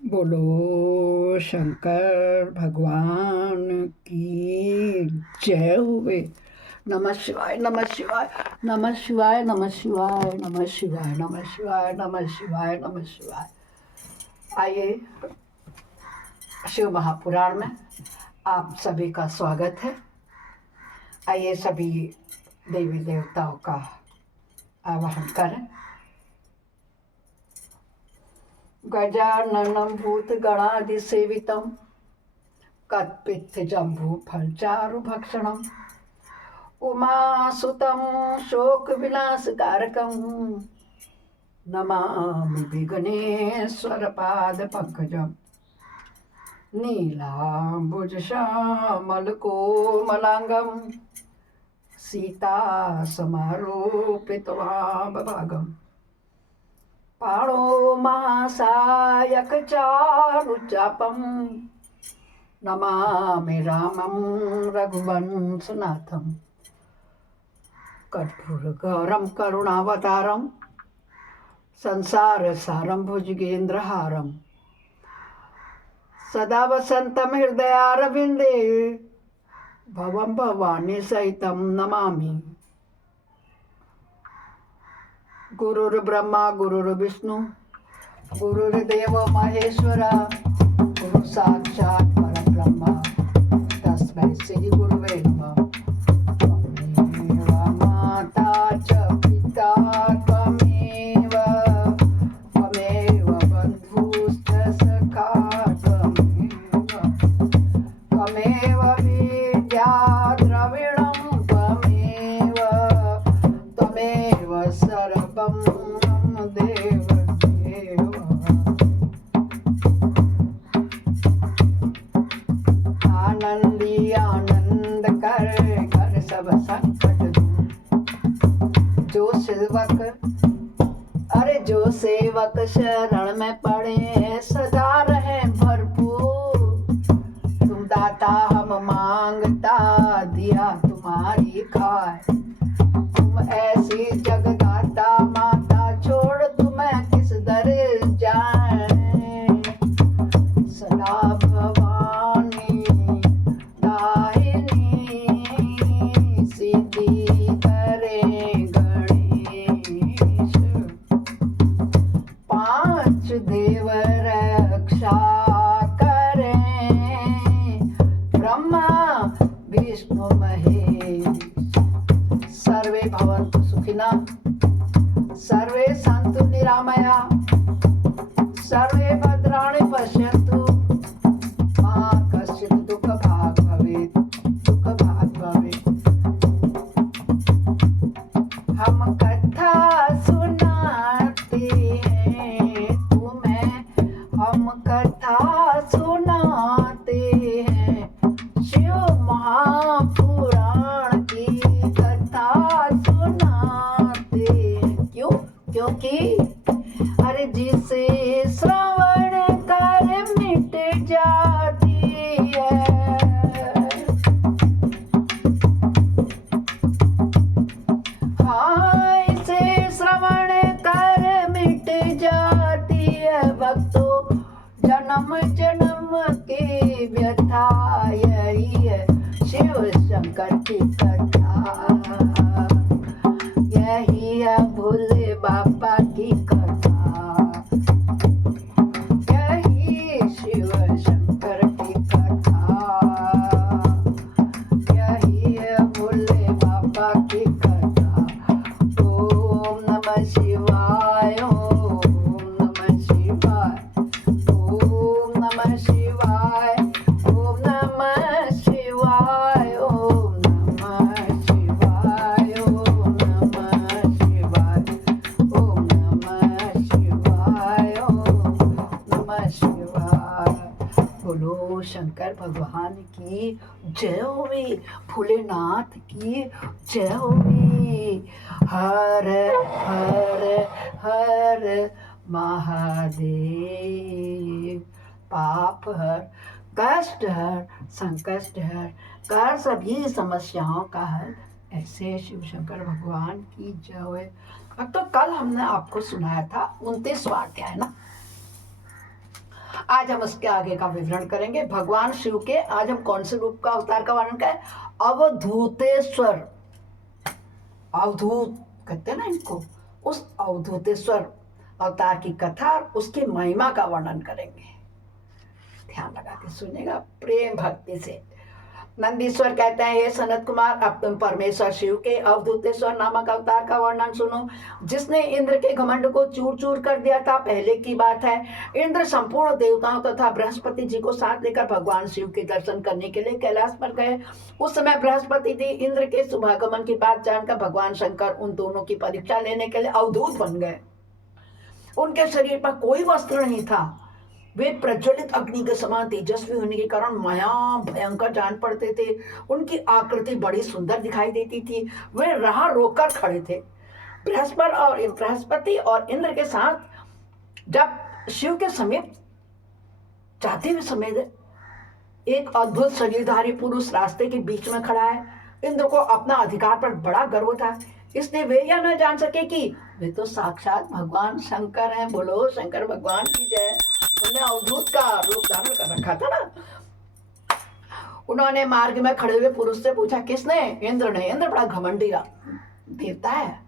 बोलो शंकर भगवान की जय हुए। नमः शिवाय, नमः शिवाय, नमः शिवाय, नमः शिवाय, नमः शिवाय, नमः शिवाय, नमः शिवाय, नमः शिवाय। आइए, शिव महापुराण में आप सभी का स्वागत है। आइए सभी देवी देवताओं का आवाहन करें। गजाननं भूतगणाधिसेवितं कत्पित्थजम्बूफलचारुभक्षणम् उमासुतं शोकविनाशकारकं नमामि विघ्नेश्वरपादपङ्कजं नीलाम्बुजश्यामलकोमलाङ्गं सीतासमारोपितवामभागम् पाणो महासायकचारुचापं नमामि रामं रघुवंशनाथं कर्पूरगौरं करुणावतारं संसारसारं भुजगेन्द्रहारं सदा वसन्तं हृदयारविन्दे भवं भवानी सहितं नमामि। गुरुर्ब्रह्मा गुरुर्विष्णु गुरुर्देवो महेश्वरा गुरु साक्षात् परब्रह्म तस्मै श्री गुरुवे नमः। त्वमेव माता च पिता त्वमेव बन्धुश्च सखा त्वमेव विद्या द्रविणं त्वमेव सर्वं देव देव। आनंदी आनंद कर कर सब संकट दूर। जो सेवक शरण में पड़े सदा रहे भरपूर। तुम दाता हम मांगता दिया तुम्हारी खाए। तुम ऐसी जगदाता माता छोड़ तुम्हें किस दर जाए। सदा भवानी दाहिनी सिद्धि करे गणेश। पांच देव रक्षा करें ब्रह्मा विष्णु महेश। सर्वे भवन्तु सुखिनः सर्वे सन्तु निरामया सर्वे भद्राणि पश्यन्तु मा कश्चित् दुःखभाग् भवेत्। हम कथा सुनाते हैं तुम्हें, हम कथा सुनाते हैं शिव महापुराण की कथा सुनाते हैं। क्यों? क्योंकि अरे जिसे श्रवण कर मिट जाती है। हाँ, इसे श्रवण कर मिट जाती है भक्तों जन्म जन्म की व्यथा। यही है शिव शंकर की कथा। यही है भोले बाबा की कथा। यही शिव शंकर की कथा। यही है भोले बाबा की कथा। ओम नमः शिवाय, ओम नमः शिवाय, ओम नमः शिवाय, ओम नमः शिवाय, ओम नमः शिवाय, ओम नमः शिवाय, ओम नमः शिवाय, ओम नमः शिवाय। बोलो शंकर भगवान की जय होवे, भोलेनाथ की जय होवे। हर हर हर महादेव। पाप हर, कष्ट हर, संकष्ट हर, कर सभी समस्याओं का हल। ऐसे शिव शंकर भगवान की जय होवे। अब तो कल हमने आपको सुनाया था 29वां अध्याय ना। आज हम उसके आगे का विवरण करेंगे। भगवान शिव के आज हम कौन से रूप का अवतार का वर्णन करें? अवधूतेश्वर, अवधूत कहते हैं ना इनको, उस अवधूतेश्वर अवतार की कथा और उसकी महिमा का वर्णन करेंगे। ध्यान लगा के सुनिएगा प्रेम भक्ति से। नंदीश्वर कहते हैं, हे सनत कुमार, अब तुम परमेश्वर शिव के अवधूतेश्वर नामक अवतार का वर्णन सुनो, जिसने इंद्र के घमंड को चूर चूर कर दिया था। पहले की बात है, इंद्र संपूर्ण देवताओं तथा बृहस्पति जी को साथ लेकर भगवान शिव के दर्शन करने के लिए कैलाश पर गए। उस समय बृहस्पति जी इंद्र के शुभागमन की बात जानकर भगवान शंकर उन दोनों की परीक्षा लेने के लिए अवधूत बन गए। उनके शरीर पर कोई वस्त्र नहीं था। वे प्रज्वलित अग्नि के समान तेजस्वी होने के कारण माया भयंकर जान पड़ते थे। उनकी आकृति बड़ी सुंदर दिखाई देती थी। वे राह रोककर खड़े थे। बृहस्पति और इंद्र के साथ जब शिव के समीप जाते हुए समय एक अद्भुत शरीरधारी पुरुष रास्ते के बीच में खड़ा है। इंद्र को अपना अधिकार पर बड़ा गर्व था, इसलिए वे यह न जान सके कि वे तो साक्षात भगवान शंकर हैं। बोलो शंकर भगवान की जय। उन्हें अवधूत का रूप धारण कर रखा था ना। उन्होंने मार्ग में खड़े हुए पुरुष से पूछा, किसने? इंद्र ने। इंद्र बड़ा घमंडी देवता है,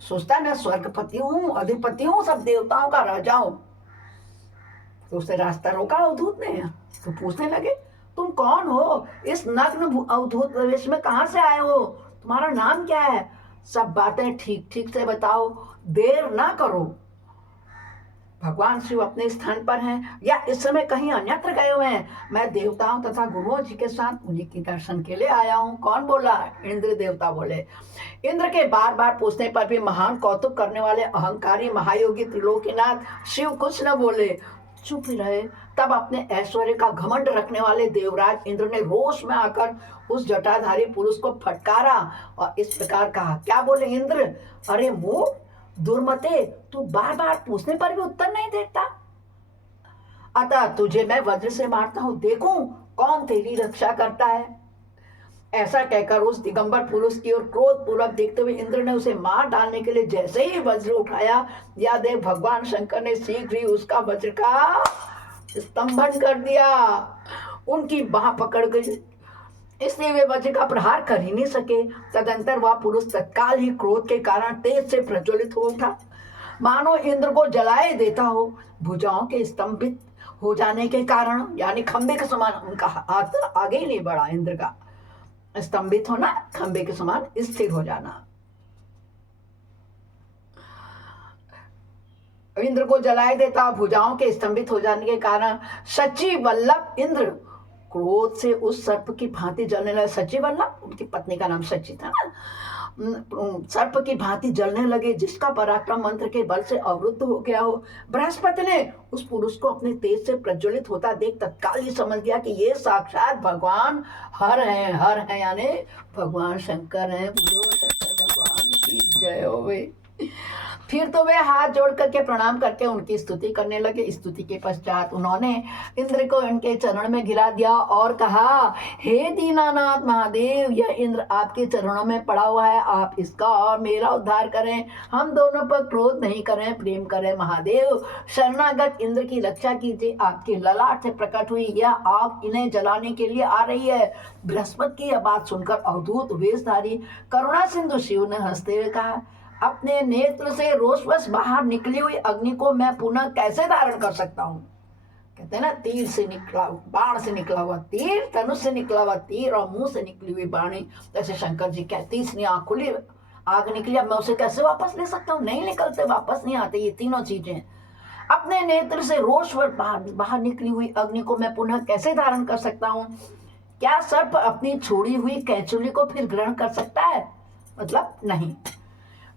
सोचता है मैं स्वर्गपति हूँ, अधिपति हूँ, सब देवताओं का राजा हूँ। तो उसे रास्ता रोका अवधूत ने। तो पूछने लगे, तुम कौन हो? इस नग्न अवधूत प्रवेश में कहाँ से आए हो? तुम्हारा नाम क्या है? सब बातें ठीक ठीक से बताओ, देर ना करो। भगवान शिव अपने स्थान पर हैं या इस समय कहीं अन्यत्र गए हुए हैं? मैं देवताओं तथा गुरुओं जी के साथ उन्हीं के दर्शन के लिए आया हूँ। कौन बोला? इंद्र देवता बोले। इंद्र के बार बार पूछने पर भी महान कौतुक करने वाले अहंकारी महायोगी त्रिलोकीनाथ शिव कुछ न बोले, चुप रहे। तब अपने ऐश्वर्य का घमंड रखने वाले देवराज इंद्र ने रोष में आकर उस जटाधारी पुरुष को फटकारा और इस प्रकार कहा। क्या बोले इंद्र? अरे मूर्ख दुर्मते, तू बार बार पूछने पर भी उत्तर नहीं देता। अतः तुझे मैं वज्र से मारता हूं, देखूं कौन तेरी रक्षा करता है। ऐसा कहकर उस दिगंबर पुरुष की ओर क्रोध पूर्वक देखते हुए इंद्र ने उसे मार डालने के लिए जैसे ही वज्र उठाया, या देव भगवान शंकर ने शीघ्र ही उसका वज्र का स्तंभन कर दिया। उनकी बाह पकड़ गई, इसलिए वे वज्र का प्रहार कर ही नहीं सके। तदंतर वह पुरुष तत्काल ही क्रोध के कारण तेज से प्रज्वलित हो उठा, मानो इंद्र को जलाए देता हो। भुजाओं के स्तंभित हो जाने के कारण, यानी खंबे के समान उनका हाथ आगे ही नहीं बढ़ा। इंद्र का स्तंभित होना, खंबे के समान स्थिर हो जाना। इंद्र को जलाए देता, भुजाओं के स्तंभित हो जाने के कारण सची वल्लभ इंद्र क्रोध से उस सर्प की भांति जलने लगे। सची वल्लभ, उनकी पत्नी का नाम सची था ना। सर्प की भांति जलने लगे, जिसका पराक्रम मंत्र के बल से अवरुद्ध हो गया हो। बृहस्पति ने उस पुरुष को अपने तेज से प्रज्वलित होता देख तत्काल ही समझ गया कि ये साक्षात भगवान हर हैं यानी भगवान शंकर हैं। बोलो शंकर भगवान की जय होवे। फिर तो वे हाथ जोड़ करके प्रणाम करके उनकी स्तुति करने लगे। स्तुति के पश्चात उन्होंने इंद्र को इनके चरण में गिरा दिया और कहा, हे दीनानाथ महादेव, यह इंद्र आपके चरणों में पड़ा हुआ है, आप इसका और मेरा उद्धार करें। हम दोनों पर क्रोध नहीं करें, प्रेम करें। महादेव, शरणागत इंद्र की रक्षा कीजिए। आपके ललाट से प्रकट हुई यह आग इन्हें जलाने के लिए आ रही है। बृहस्पति की यह बात सुनकर अवधूत वेशधारी करुणा सिंधु शिव ने हंसते हुए कहा, अपने नेत्र से रोषवश बाहर निकली हुई अग्नि को मैं पुनः कैसे धारण कर सकता हूँ? कहते हैं ना, तीर से निकला, बाण से निकला हुआ तीर, धनुष से निकला हुआ तीर और मुंह से निकली हुई बाणी। जैसे शंकर जी कहते, इसने आँख खुली, आग निकली, अब मैं उसे कैसे वापस ले सकता हूँ? नहीं निकलते, वापस नहीं आते। ये तीनों चीजें, अपने नेत्र से रोषवश बाहर निकली हुई अग्नि को मैं पुनः कैसे धारण कर सकता हूँ? क्या सर्प अपनी छोड़ी हुई कैचुली को फिर ग्रहण कर सकता है? मतलब नहीं।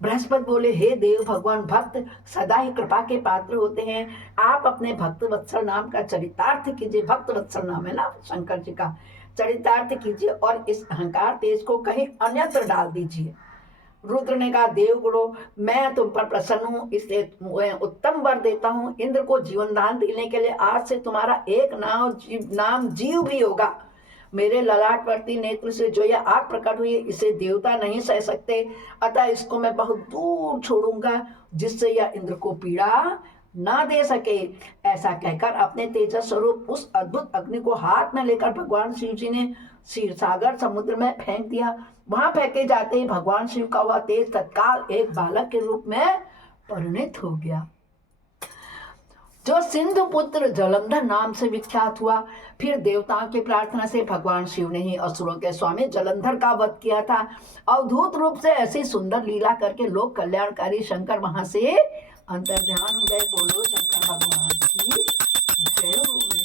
बृहस्पति बोले, हे देव भगवान, भक्त सदा ही कृपा के पात्र होते हैं। आप अपने भक्त वत्सल नाम का चरितार्थ कीजिए। भक्त वत्सल नाम है ना शंकर जी का, चरितार्थ कीजिए और इस अहंकार तेज को कहीं अन्यत्र डाल दीजिए। रुद्र ने कहा, देव गुरु, मैं तुम पर प्रसन्न हूँ, इसलिए उत्तम वर देता हूँ। इंद्र को जीवन दान देने के लिए आज से तुम्हारा एक नाम जीव भी होगा। मेरे ललाटवर्ती नेत्र से जो यह आग प्रकट हुई, इसे देवता नहीं सह सकते, अतः इसको मैं बहुत दूर छोड़ूंगा, जिससे यह इंद्र को पीड़ा ना दे सके। ऐसा कहकर अपने तेजस स्वरूप उस अद्भुत अग्नि को हाथ में लेकर भगवान शिव जी ने क्षीर सागर समुद्र में फेंक दिया। वहां फेंके जाते ही भगवान शिव का वह तेज तत्काल एक बालक के रूप में परिणित हो गया, जो सिंधु पुत्र जलंधर नाम से विख्यात हुआ। फिर देवताओं की प्रार्थना से भगवान शिव ने ही असुरों के स्वामी जलंधर का वध किया था। अवधूत रूप से ऐसी सुंदर लीला करके लोक कल्याणकारी शंकर वहां से अंतर्ध्यान हो गए। बोलो शंकर भगवान की जय हो गए।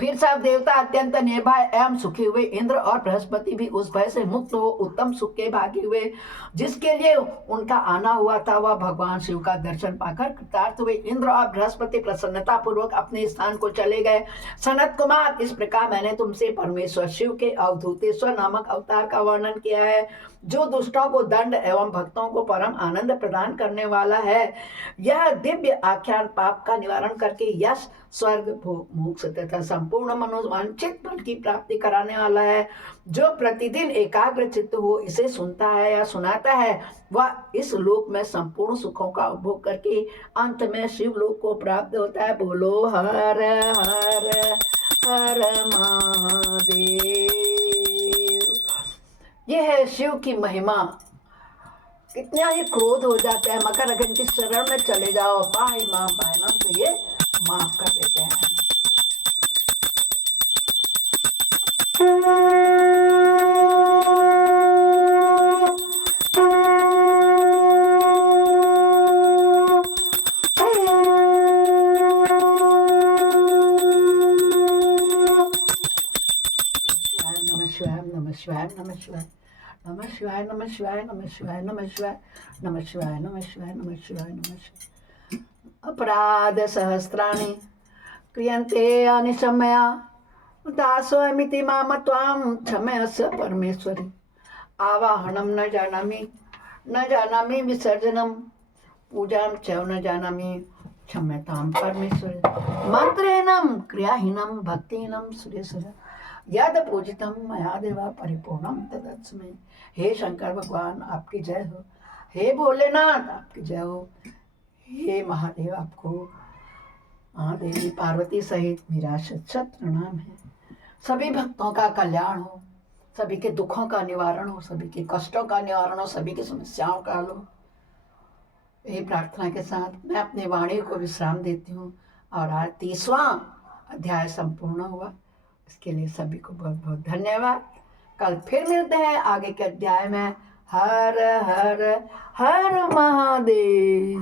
फिर सब देवता अत्यंत निर्भय एवं सुखी हुए। इंद्र और बृहस्पति भी उस भय से मुक्त हो उत्तम सुख के भागी हुए। जिसके लिए उनका आना हुआ था वह भगवान शिव का दर्शन पाकर कृतार्थ हुए। इंद्र और बृहस्पति प्रसन्नता पूर्वक अपने स्थान को चले गए। सनत कुमार, इस प्रकार मैंने तुमसे परमेश्वर शिव के अवधूतेश्वर नामक अवतार का वर्णन किया है, जो दुष्टों को दंड एवं भक्तों को परम आनंद प्रदान करने वाला है। यह दिव्य आख्यान पाप का निवारण करके यश, स्वर्ग, भोग, मोक्ष तथा संपूर्ण मनोवांछित फल की प्राप्ति कराने वाला है। जो प्रतिदिन एकाग्र चित्त हो इसे सुनता है या सुनाता है, वह इस लोक में संपूर्ण सुखों का उपभोग करके अंत में शिव लोक को प्राप्त होता है। बोलो हर हर हर महादेव। यह है शिव की महिमा। कितना ही क्रोध हो जाता है, मकर अगर इनकी शरण में चले जाओ, पाई माम तो ये माफ कर देते हैं। नमः शिवाय नमः शिवाय नमः शिवाय नमः शिवाय नमः शिवाय नमः शिवाय नमः शिवाय नमः शिवाय नमः शिवाय नमः शिवाय नमः शिवाय। अपराध सहस्राणि क्रियन्ते अनिशमया दासोऽमिति माम त्वां क्षमयस्व परमेश्वरी। आवाहनं न जानामि विसर्जनं पूजां च न जानामि क्षम्यतां परमेश्वरी। मंत्रेणं क्रियाहीनं भक्तिहीनं सुरेश्वर यद पूजितम मया देवा परिपूर्णम तदस्मै। हे शंकर भगवान आपकी जय हो। हे भोलेनाथ आपकी जय हो। हे महादेव आपको महादेवी पार्वती सहित मेरा शत प्रणाम है। सभी भक्तों का कल्याण हो, सभी के दुखों का निवारण हो, सभी के कष्टों का निवारण हो, सभी की समस्याओं का हल हो। यही प्रार्थना के साथ मैं अपनी वाणी को विश्राम देती हूँ और आज 30वां अध्याय संपूर्ण हुआ। इसके लिए सभी को बहुत बहुत धन्यवाद। कल फिर मिलते हैं आगे के अध्याय में। हर हर हर महादेव।